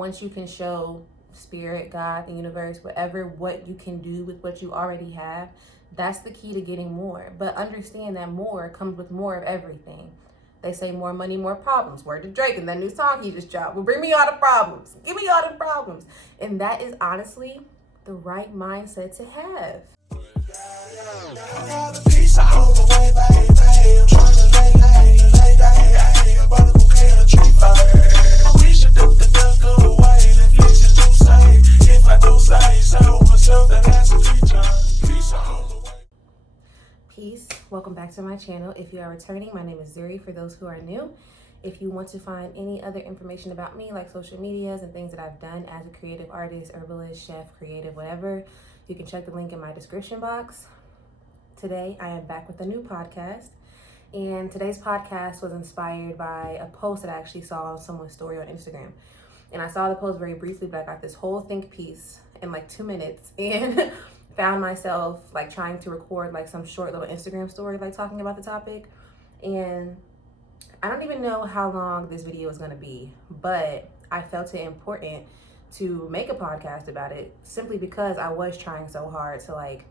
once you can show spirit, God, the universe, whatever, what you can do with what you already have, that's the key to getting more. But understand that more comes with more of everything. They say more money, more problems. Word to Drake and that new song he just dropped. Well, bring me all the problems. Give me all the problems. And that is honestly the right mindset to have. Peace. Welcome back to my channel. If you are returning, my name is Zuri. For those who are new, if you want to find any other information about me, like social medias and things that I've done as a creative artist, herbalist, chef, creative, whatever, you can check the link in my description box. Today, I am back with a new podcast. And today's podcast was inspired by a post that I actually saw on someone's story on Instagram. And I saw the post very briefly, but I got this whole think piece in like 2 minutes and found myself like trying to record like some short little Instagram story, like talking about the topic. And I don't even know how long this video is going to be, but I felt it important to make a podcast about it simply because I was trying so hard to like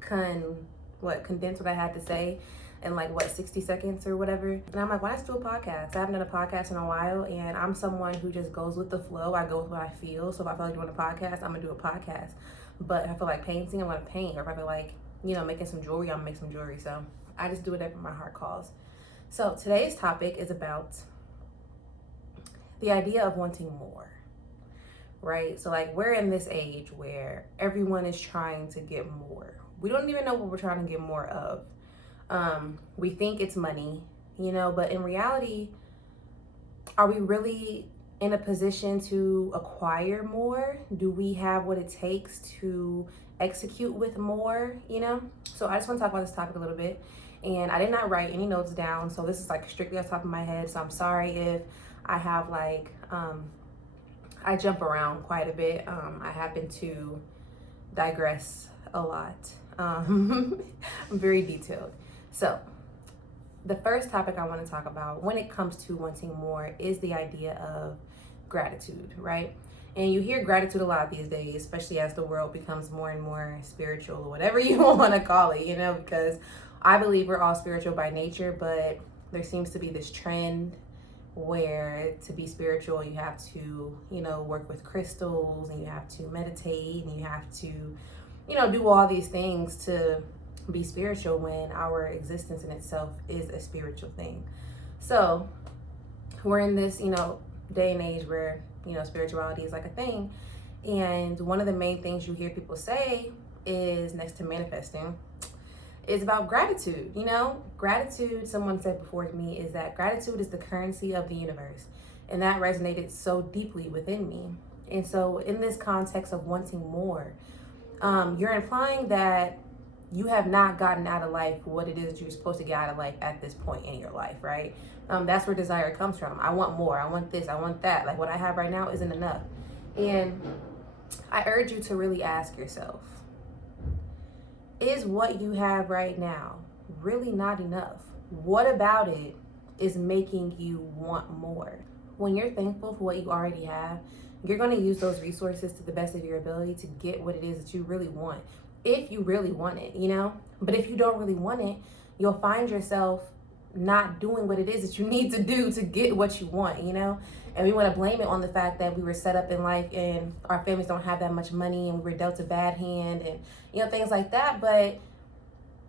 condense what I had to say in like 60 seconds or whatever. And I'm like, why not do a podcast? I haven't done a podcast in a while, and I'm someone who just goes with the flow. I go with what I feel. So if I feel like doing a podcast, I'm gonna do a podcast. But if I feel like painting, I'm gonna paint. Or if I feel like, making some jewelry, I'm gonna make some jewelry. So I just do whatever my heart calls. So today's topic is about the idea of wanting more, right? So like we're in this age where everyone is trying to get more. We don't even know what we're trying to get more of. We think it's money, but in reality, are we really in a position to acquire more? Do we have what it takes to execute with more, So I just want to talk about this topic a little bit. And I did not write any notes down, so this is like strictly off the top of my head. So I'm sorry if I have I jump around quite a bit. I happen to digress a lot. I'm very detailed. So the first topic I want to talk about when it comes to wanting more is the idea of gratitude, right? And you hear gratitude a lot these days, especially as the world becomes more and more spiritual, or whatever you want to call it, because I believe we're all spiritual by nature, but there seems to be this trend where to be spiritual, you have to, work with crystals, and you have to meditate, and you have to, do all these things to be spiritual, when our existence in itself is a spiritual thing. So we're in this, day and age where, spirituality is like a thing. And one of the main things you hear people say is, next to manifesting, is about gratitude. Gratitude, someone said before to me, is that gratitude is the currency of the universe. And that resonated so deeply within me. And so in this context of wanting more, you're implying that you have not gotten out of life what it is that you're supposed to get out of life at this point in your life, right? That's where desire comes from. I want more. I want this. I want that. Like what I have right now isn't enough. And I urge you to really ask yourself, is what you have right now really not enough? What about it is making you want more? When you're thankful for what you already have, you're going to use those resources to the best of your ability to get what it is that you really want. If you really want it, but if you don't really want it, you'll find yourself not doing what it is that you need to do to get what you want, and we want to blame it on the fact that we were set up in life and our families don't have that much money and we were dealt a bad hand and, things like that. But,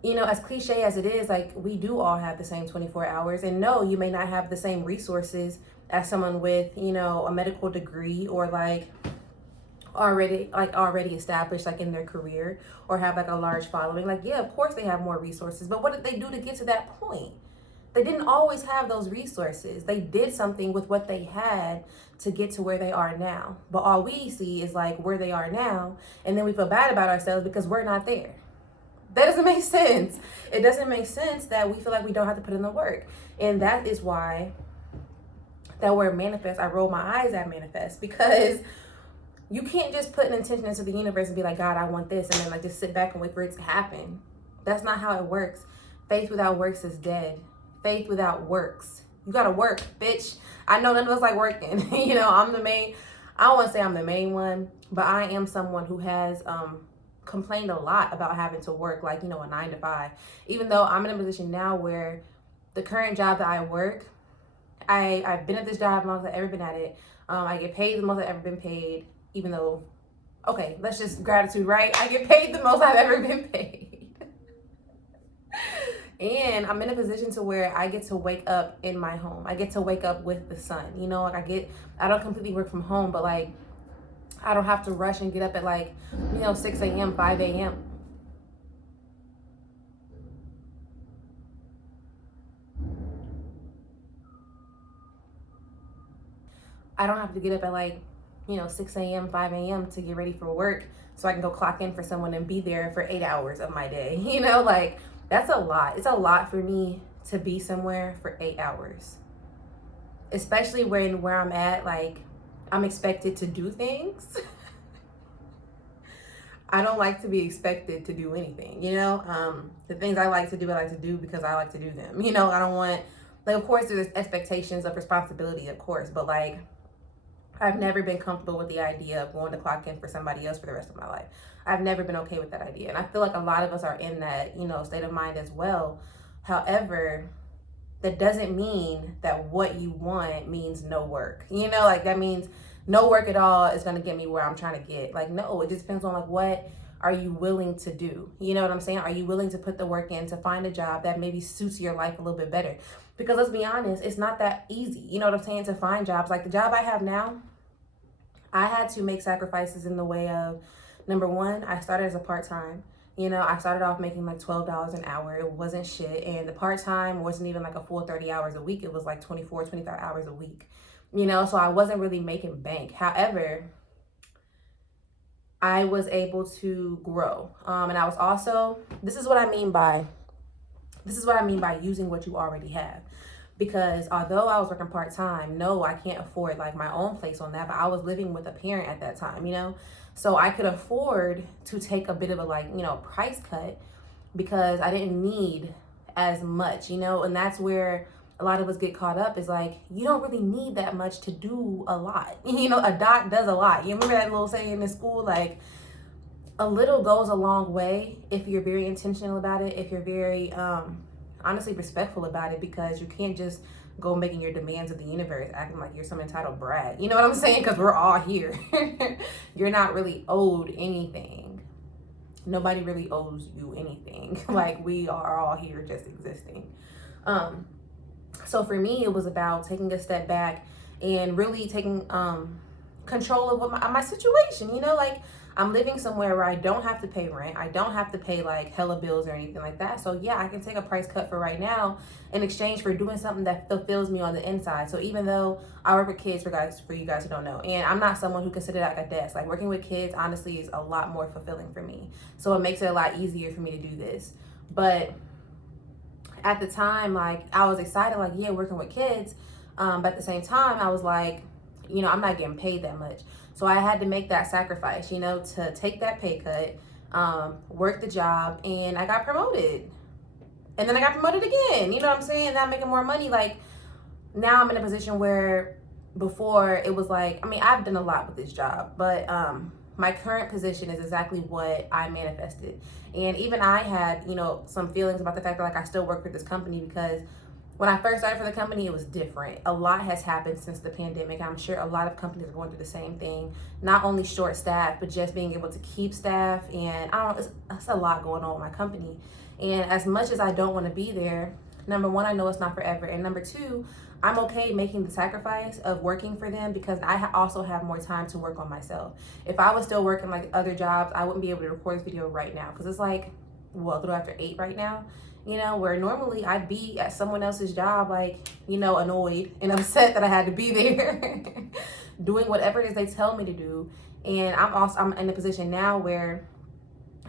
as cliche as it is, like we do all have the same 24 hours, and no, you may not have the same resources as someone with, a medical degree or already established in their career, or have a large following. Yeah, of course they have more resources, but what did they do to get to that point? They didn't always have those resources. They did something with what they had to get to where they are now. But all we see is where they are now, and then we feel bad about ourselves because we're not there. That doesn't make sense. It doesn't make sense that we feel like we don't have to put in the work. And that is why that word manifest, I roll my eyes at manifest, because you can't just put an intention into the universe and be like, God, I want this, and then just sit back and wait for it to happen. That's not how it works. Faith without works is dead. Faith without works You gotta work, bitch. I know none of us like working. You know, I'm the main, I don't want to say I'm the main one, but I am someone who has complained a lot about having to work like, you know, a 9 to 5. Even though I'm in a position now where the current job that I work, I've been at this job the most I've ever been at it. I get paid the most I've ever been paid, even though, okay, let's just gratitude, right? I get paid the most I've ever been paid. And I'm in a position to where I get to wake up in my home. I get to wake up with the sun. You know, like I don't completely work from home, but like I don't have to rush and get up at like, you know, 6 a.m., 5 a.m. I don't have to get up at like, you know, 6 a.m., 5 a.m. to get ready for work so I can go clock in for someone and be there for 8 hours of my day. You know, like that's a lot. It's a lot for me to be somewhere for 8 hours, especially where I'm at, like I'm expected to do things. I don't like to be expected to do anything, you know? The things I like to do because I like to do them. You know, I don't want, like, of course, there's expectations of responsibility, of course, but like, I've never been comfortable with the idea of going to clock in for somebody else for the rest of my life. I've never been okay with that idea. And I feel like a lot of us are in that, you know, state of mind as well. However, that doesn't mean that what you want means no work. You know, like that means no work at all is going to get me where I'm trying to get. Like, no, it just depends on like what are you willing to do? You know what I'm saying? Are you willing to put the work in to find a job that maybe suits your life a little bit better? Because let's be honest, it's not that easy. You know what I'm saying? To find jobs. Like the job I have now, I had to make sacrifices in the way of, number one, I started as a part-time. You know, I started off making like $12 an hour. It wasn't shit. And the part-time wasn't even like a full 30 hours a week. It was like 24, 25 hours a week. You know, so I wasn't really making bank. However, I was able to grow. And I was also, this is what I mean by using what you already have. Because although I was working part-time, no, I can't afford like my own place on that, but I was living with a parent at that time, you know? So I could afford to take a bit of a like, you know, price cut because I didn't need as much, you know? And that's where a lot of us get caught up is like, you don't really need that much to do a lot. You know, a dot does a lot. You remember that little saying in school, like, a little goes a long way if you're very intentional about it, if you're very honestly respectful about it, because you can't just go making your demands of the universe acting like you're some entitled brat. You know what I'm saying? Because we're all here. You're not really owed anything. Nobody really owes you anything. Like we are all here just existing. So for me, it was about taking a step back and really taking control of what my situation, you know, like I'm living somewhere where I don't have to pay rent. I don't have to pay like hella bills or anything like that. So yeah, I can take a price cut for right now in exchange for doing something that fulfills me on the inside. So even though I work with kids, for you guys who don't know, and I'm not someone who considers that like a desk. Like working with kids, honestly, is a lot more fulfilling for me. So it makes it a lot easier for me to do this. But at the time, like I was excited, like yeah, working with kids. But at the same time, I was like, you know, I'm not getting paid that much. So I had to make that sacrifice, you know, to take that pay cut, work the job, and I got promoted. And then I got promoted again. You know what I'm saying? Now I'm making more money. Like now I'm in a position where before it was like, I mean, I've done a lot with this job, but my current position is exactly what I manifested. And even I had, you know, some feelings about the fact that like I still work for this company because when I first started for the company, it was different. A lot has happened since the pandemic. I'm sure a lot of companies are going through the same thing. Not only short staff, but just being able to keep staff. And I don't know, it's a lot going on with my company. And as much as I don't want to be there, number one, I know it's not forever. And number two, I'm okay making the sacrifice of working for them because I also have more time to work on myself. If I was still working like other jobs, I wouldn't be able to record this video right now because it's like, well, a little after 8 right now. You know, where normally I'd be at someone else's job, like, you know, annoyed and upset that I had to be there doing whatever it is they tell me to do. And I'm in a position now where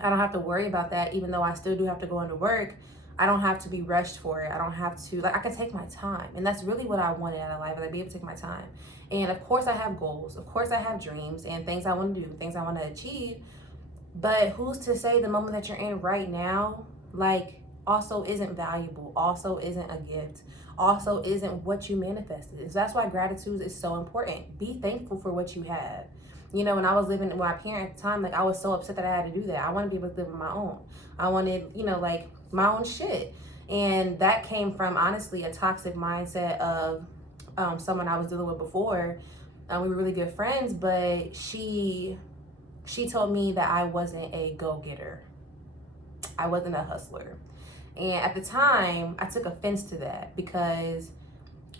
I don't have to worry about that, even though I still do have to go into work. I don't have to be rushed for it. I don't have to, like, I can take my time. And that's really what I wanted out of life, like, be able to take my time. And of course I have goals. Of course I have dreams and things I want to do, things I want to achieve. But who's to say the moment that you're in right now, like, also isn't valuable, also isn't a gift, also isn't what you manifested. So that's why gratitude is so important. Be thankful for what you have. You know, when I was living with my parents at the time, like I was so upset that I had to do that. I wanted to be able to live on my own. I wanted, you know, like my own shit. And that came from honestly a toxic mindset of someone I was dealing with before. We were really good friends, but she told me that I wasn't a go-getter. I wasn't a hustler. And at the time, I took offense to that because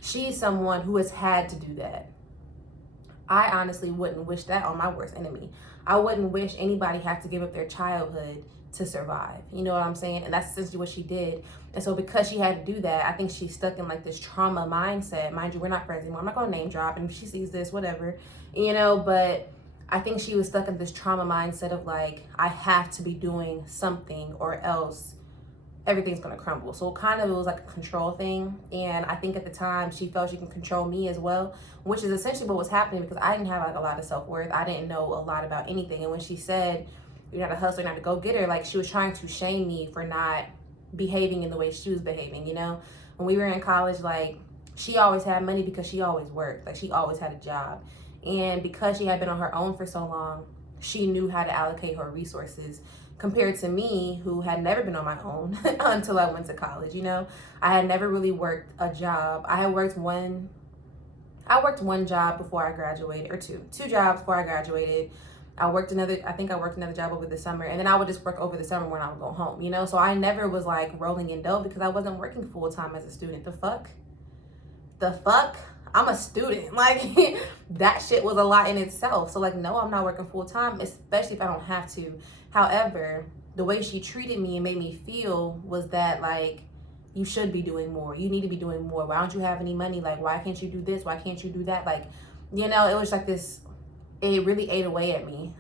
she's someone who has had to do that. I honestly wouldn't wish that on my worst enemy. I wouldn't wish anybody had to give up their childhood to survive. You know what I'm saying? And that's essentially what she did. And so because she had to do that, I think she's stuck in like this trauma mindset. Mind you, we're not friends anymore. I'm not gonna name drop, and if she sees this, whatever, you know, but I think she was stuck in this trauma mindset of like, I have to be doing something or else everything's gonna crumble. So it was like a control thing. And I think at the time she felt she can control me as well, which is essentially what was happening because I didn't have like a lot of self-worth. I didn't know a lot about anything. And when she said, you're not a hustler, you're not a go-getter, like she was trying to shame me for not behaving in the way she was behaving, you know? When we were in college, like she always had money because she always worked. Like she always had a job. And because she had been on her own for so long, she knew how to allocate her resources compared to me, who had never been on my own until I went to college. You know, I had never really worked a job. I worked one job before I graduated, or two jobs before I graduated. I worked another job over the summer, and then I would just work over the summer when I would go home, you know? So I never was like rolling in dough because I wasn't working full time as a student. The fuck? I'm a student. Like that shit was a lot in itself. So like, no, I'm not working full time, especially if I don't have to. However, the way she treated me and made me feel was that like, you should be doing more. You need to be doing more. Why don't you have any money? Like, why can't you do this? Why can't you do that? Like, you know, it was like this, it really ate away at me,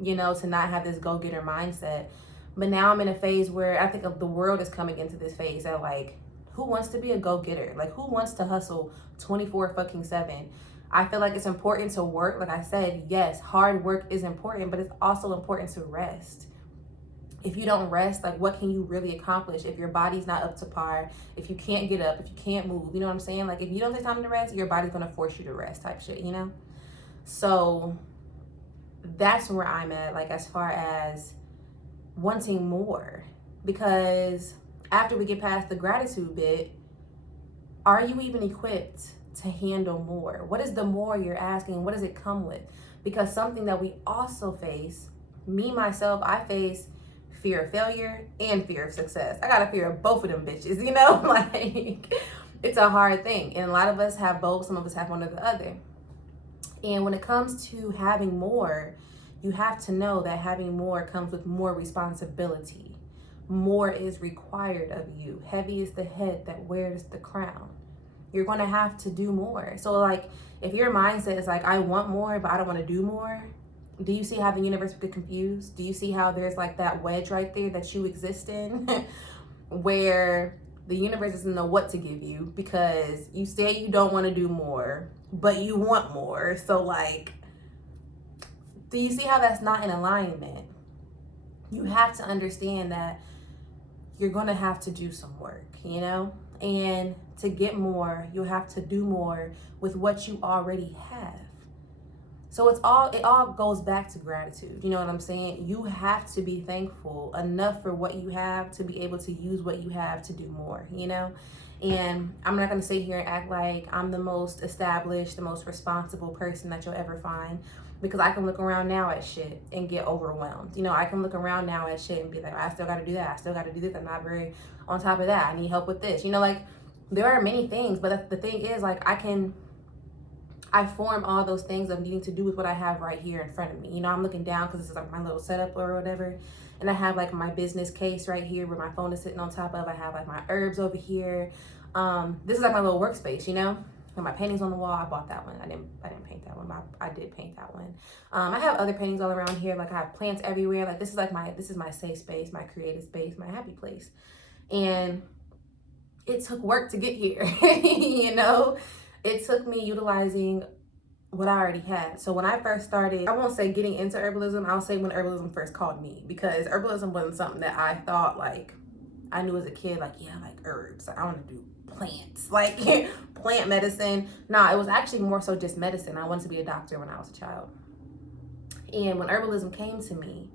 you know, to not have this go-getter mindset. But now I'm in a phase where I think the world is coming into this phase that like, who wants to be a go-getter? Like, who wants to hustle 24/7? I feel like it's important to work. Like I said, yes, hard work is important, but it's also important to rest. If you don't rest, like what can you really accomplish if your body's not up to par, if you can't get up, if you can't move, you know what I'm saying? Like if you don't take time to rest, your body's gonna force you to rest type shit, you know? So that's where I'm at, like as far as wanting more. Because after we get past the gratitude bit, are you even equipped to handle more? What is the more you're asking? What does it come with? Because something that we also face, me, myself, I face fear of failure and fear of success. I got a fear of both of them bitches, you know? Like, it's a hard thing. And a lot of us have both. Some of us have one or the other. And when it comes to having more, you have to know that having more comes with more responsibility. More is required of you. Heavy is the head that wears the crown. You're going to have to do more. So like, if your mindset is like, I want more, but I don't want to do more, do you see how the universe would get confused? Do you see how there's like that wedge right there that you exist in where the universe doesn't know what to give you because you say you don't want to do more, but you want more. So like, do you see how that's not in alignment? You have to understand that you're going to have to do some work, you know? And to get more, you'll have to do more with what you already have. So it all goes back to gratitude. You know what I'm saying? You have to be thankful enough for what you have to be able to use what you have to do more, you know? And I'm not going to sit here and act like I'm the most established, the most responsible person that you'll ever find, because I can look around now at shit and get overwhelmed. You know, I can look around now at shit and be like, I still got to do that. I still got to do this. I'm not very on top of that. I need help with this. You know, like there are many things, but the thing is like I form all those things of needing to do with what I have right here in front of me. You know, I'm looking down because this is like my little setup or whatever. And I have like my business case right here where my phone is sitting on top of. I have like my herbs over here. This is like my little workspace, you know? And my paintings on the wall. I bought that one. I didn't paint that one, but I did paint that one. I have other paintings all around here. Like I have plants everywhere. Like this is my safe space, my creative space, my happy place. And it took work to get here, you know? It took me utilizing what I already had. So when I first started, I won't say getting into herbalism, I'll say when herbalism first called me, because herbalism wasn't something that I thought like I knew as a kid, like, yeah, I like herbs. Like, I want to do plants, like plant medicine. Nah, it was actually more so just medicine. I wanted to be a doctor when I was a child. And when herbalism came to me,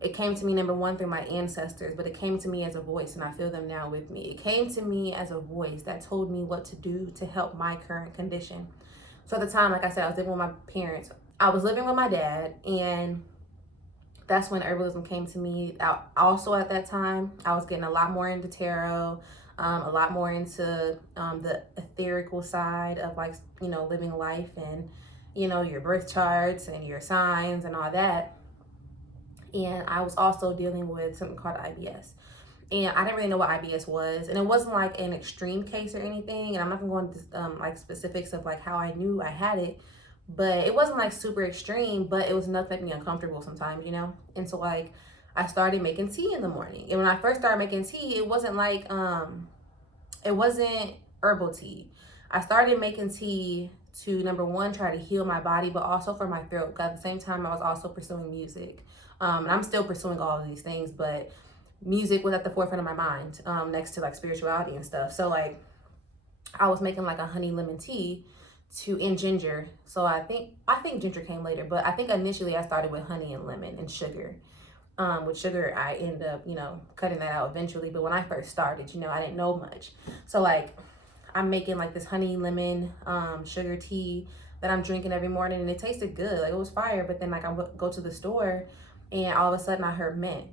it came to me, number one, through my ancestors, but it came to me as a voice, and I feel them now with me. It came to me as a voice that told me what to do to help my current condition. So at the time, like I said, I was living with my parents. I was living with my dad, and that's when herbalism came to me. Also at that time, I was getting a lot more into tarot, a lot more into the etherical side of, like, living life, and your birth charts and your signs and all that. And I was also dealing with something called IBS. And I didn't really know what IBS was. And it wasn't like an extreme case or anything. And I'm not going to go into like specifics of like how I knew I had it. But it wasn't like super extreme, but it was enough to make me uncomfortable sometimes, And so like I started making tea in the morning. And when I first started making tea, it wasn't like it wasn't herbal tea. I started making tea to, number one, try to heal my body, but also for my throat. Because at the same time, I was also pursuing music. And I'm still pursuing all of these things, but music was at the forefront of my mind, next to like spirituality and stuff. So like I was making like a honey lemon tea and ginger. So I think ginger came later, but I think initially I started with honey and lemon and sugar. With sugar, I ended up, cutting that out eventually. But when I first started, I didn't know much. So like I'm making like this honey lemon sugar tea that I'm drinking every morning, and it tasted good. Like, it was fire. But then like I would go to the store, and all of a sudden I heard mint.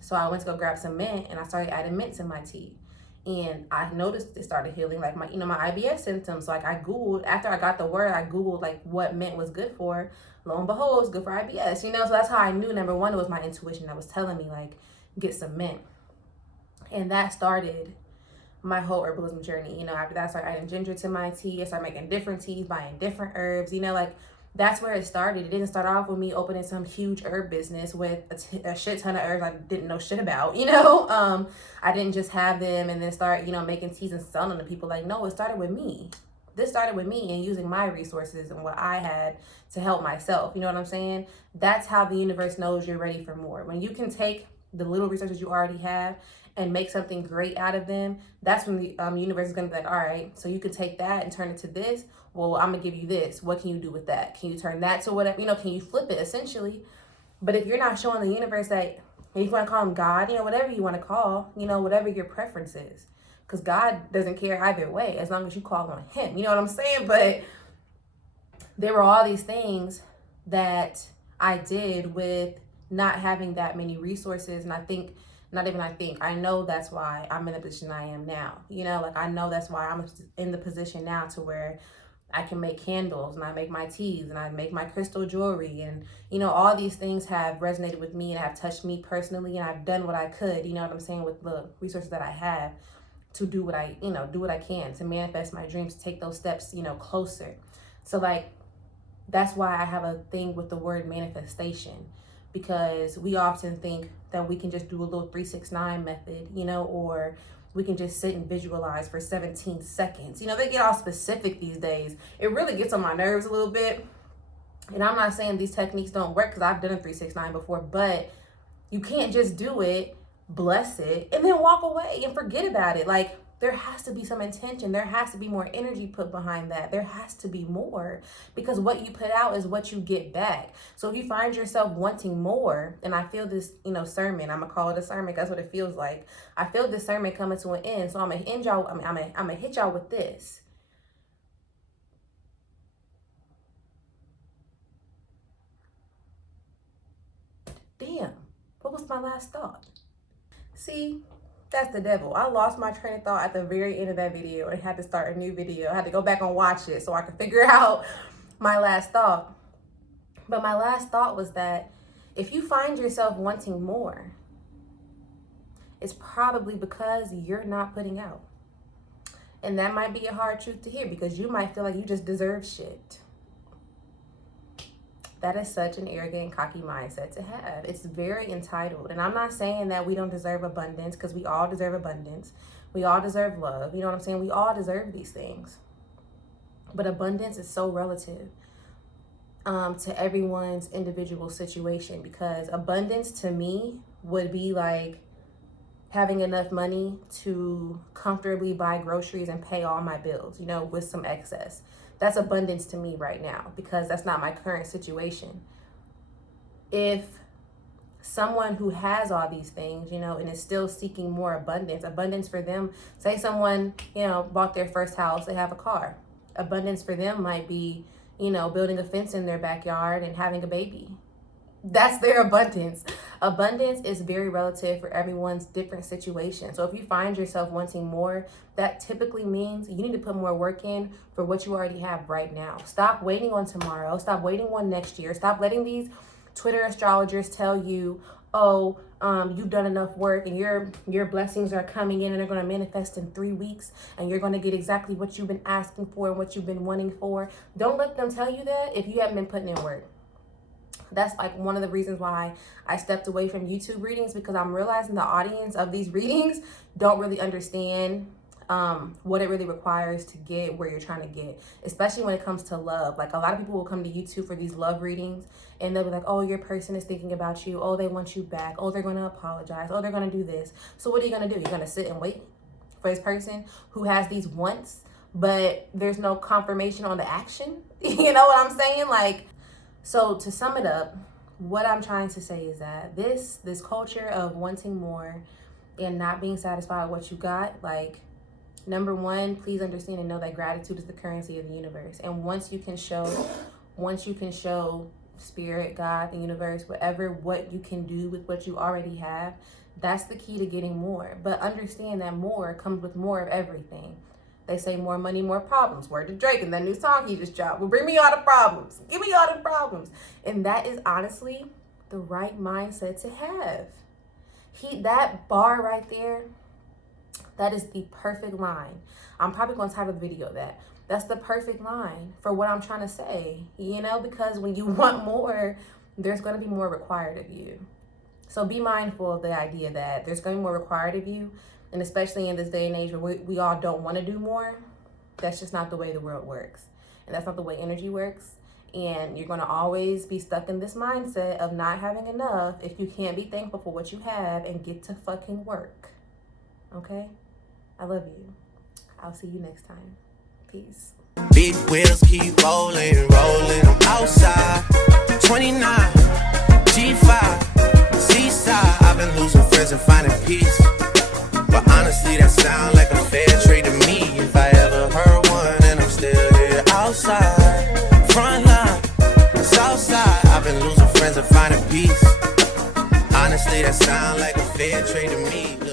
So I went to go grab some mint, and I started adding mint to my tea. And I noticed it started healing like my IBS symptoms. Like I Googled, after I got the word, I Googled like what mint was good for. Lo and behold, it's good for IBS, So that's how I knew, number one, it was my intuition that was telling me like, get some mint. And that started my whole herbalism journey. After that, I started adding ginger to my tea. I started making different teas, buying different herbs, like that's where it started. It didn't start off with me opening some huge herb business with a shit ton of herbs I didn't know shit about, I didn't just have them and then start, making teas and selling them to people. Like, no, it started with me. This started with me and using my resources and what I had to help myself. You know what I'm saying? That's how the universe knows you're ready for more. When you can take the little resources you already have and make something great out of them, that's when the universe is going to be like, all right, so you can take that and turn it to this. Well, I'm going to give you this. What can you do with that? Can you turn that to whatever, can you flip it essentially? But if you're not showing the universe that, if you want to call him God, whatever you want to call, whatever your preference is. Because God doesn't care either way, as long as you call on him. You know what I'm saying? But there were all these things that I did with not having that many resources. And I know that's why I'm in the position I am now. Like I know that's why I'm in the position now to where I can make candles and I make my teas and I make my crystal jewelry. And, all these things have resonated with me and have touched me personally. And I've done what I could, you know what I'm saying, with the resources that I have to do what I can to manifest my dreams, to take those steps, closer. So like, that's why I have a thing with the word manifestation, because we often think that we can just do a little 3-6-9 method, or we can just sit and visualize for 17 seconds. They get all specific these days. It really gets on my nerves a little bit. And I'm not saying these techniques don't work, because I've done a 3-6-9 before, but you can't just do it, bless it, and then walk away and forget about it. Like, there has to be some intention. There has to be more energy put behind that. There has to be more, because what you put out is what you get back. So if you find yourself wanting more, and I feel this, sermon, I'm gonna call it a sermon, that's what it feels like. I feel this sermon coming to an end. So I'm gonna end y'all, I'm gonna hit y'all with this. Damn, what was my last thought? See, that's the devil. I lost my train of thought at the very end of that video and had to start a new video. I had to go back and watch it so I could figure out my last thought. But my last thought was that if you find yourself wanting more, it's probably because you're not putting out. And that might be a hard truth to hear, because you might feel like you just deserve shit. That is such an arrogant, cocky mindset to have. It's very entitled. And I'm not saying that we don't deserve abundance, because we all deserve abundance. We all deserve love. You know what I'm saying? We all deserve these things. But abundance is so relative to everyone's individual situation, because abundance to me would be like having enough money to comfortably buy groceries and pay all my bills, you know, with some excess. That's abundance to me right now because that's not my current situation. If someone who has all these things, you know, and is still seeking more abundance for them, say someone, you know, bought their first house, they have a car. Abundance for them might be, you know, building a fence in their backyard and having a baby. That's their abundance. Abundance is very relative for everyone's different situation. So if you find yourself wanting more, that typically means you need to put more work in for what you already have right now. Stop waiting on tomorrow. Stop waiting on next year. Stop letting these Twitter astrologers tell you, oh, you've done enough work and your blessings are coming in and they're going to manifest in 3 weeks and you're going to get exactly what you've been asking for and what you've been wanting for. Don't let them tell you that if you haven't been putting in work. That's like one of the reasons why I stepped away from YouTube readings, because I'm realizing the audience of these readings don't really understand what it really requires to get where you're trying to get, especially when it comes to love. Like a lot of people will come to YouTube for these love readings and they'll be like, oh, your person is thinking about you. Oh, they want you back. Oh, they're going to apologize. Oh, they're going to do this. So what are you going to do? You're going to sit and wait for this person who has these wants, but there's no confirmation on the action. You know what I'm saying? Like, so to sum it up, what I'm trying to say is that this culture of wanting more and not being satisfied with what you got, like, number one, please understand and know that gratitude is the currency of the universe. And once you can show spirit, God, the universe, what you can do with what you already have, that's the key to getting more. But understand that more comes with more of everything. They say more money, more problems. Word to Drake and that new song he just dropped. Well, bring me all the problems. Give me all the problems. And that is honestly the right mindset to have. That bar right there, that is the perfect line. I'm probably going to title the video that. That's the perfect line for what I'm trying to say, you know, because when you want more, there's going to be more required of you. So be mindful of the idea that there's going to be more required of you. And especially in this day and age where we all don't want to do more, that's just not the way the world works. And that's not the way energy works. And you're going to always be stuck in this mindset of not having enough if you can't be thankful for what you have and get to fucking work. Okay? I love you. I'll see you next time. Peace. Big wheels keep rolling, rolling. I'm outside. 29, G5, seaside. I've been losing friends and finding peace. But honestly, that sound like a fair trade to me. If I ever heard one, and I'm still here outside. Front line, south side. I've been losing friends and finding peace. Honestly, that sound like a fair trade to me.